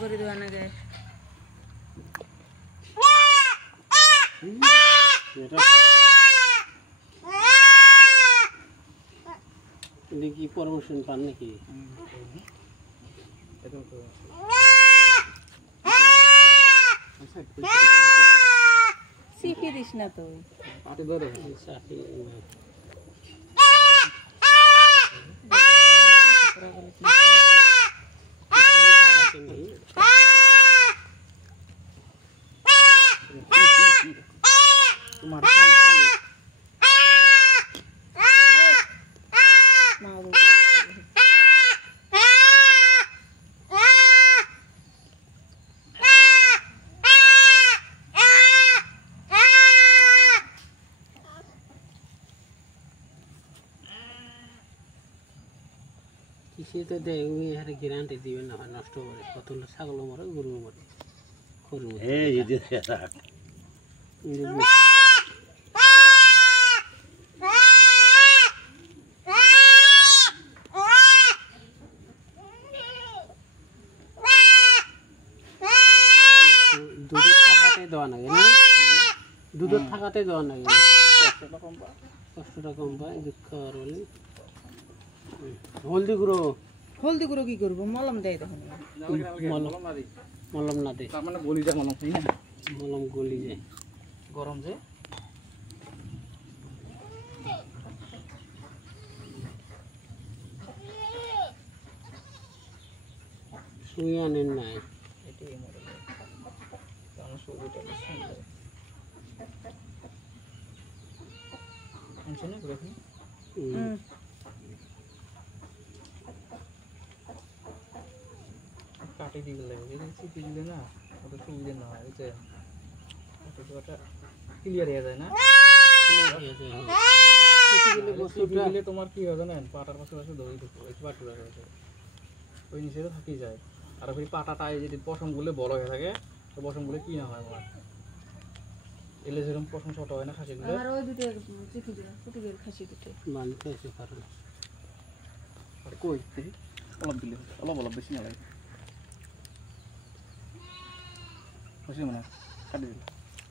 করে দেওয়া না গায়ে কি পারমিশন পান নাকি সিপি দিস না তো তোমার কৃষি তো দেয় গ্যারান্টি দিবেন না হয় নষ্ট করে কত ছাগল মরে গরু মরে গরু দুধের থাকাতে দেওয়া লাগে না দুধের থাকাতে দেওয়া লাগে কষ্টটা কম পায় দুঃখ আর বলি হলদি গুঁড়ো কি করবো মলম দেয় তখন মলম না দে মানে গলি যায় মলম তাই না মলম গলি যায় গরম যে শুয়ে আনেন না এটাই মডেল আমার ছবিটা সুন্দর শুনে দেখুন কাটি দিতে লাগে চিপি দিলে না ওটা সুবিধা না হয় যে ওটা ক্লিয়ার হয়ে যায় না দিলে তোমার কি হয় জানেন পাটার পাশে পাশে দই পাটু রাখে ওই নিচে তো থাকি যায় আর ওই পাটাটায় যদি পশমগুলো বড় হয়ে থাকে তো পশমগুলো কি না হয় আমার এলে যেরকম পশম ছোট হয় না খাসিগুলো আর ওই দুটো চিপি দিলাম কুটিবের খাসি দুটো বানতে এসে কারণ আর কই দেখি দিলে অলপ বেশি না লাগে খুশি মনে কাটি দিল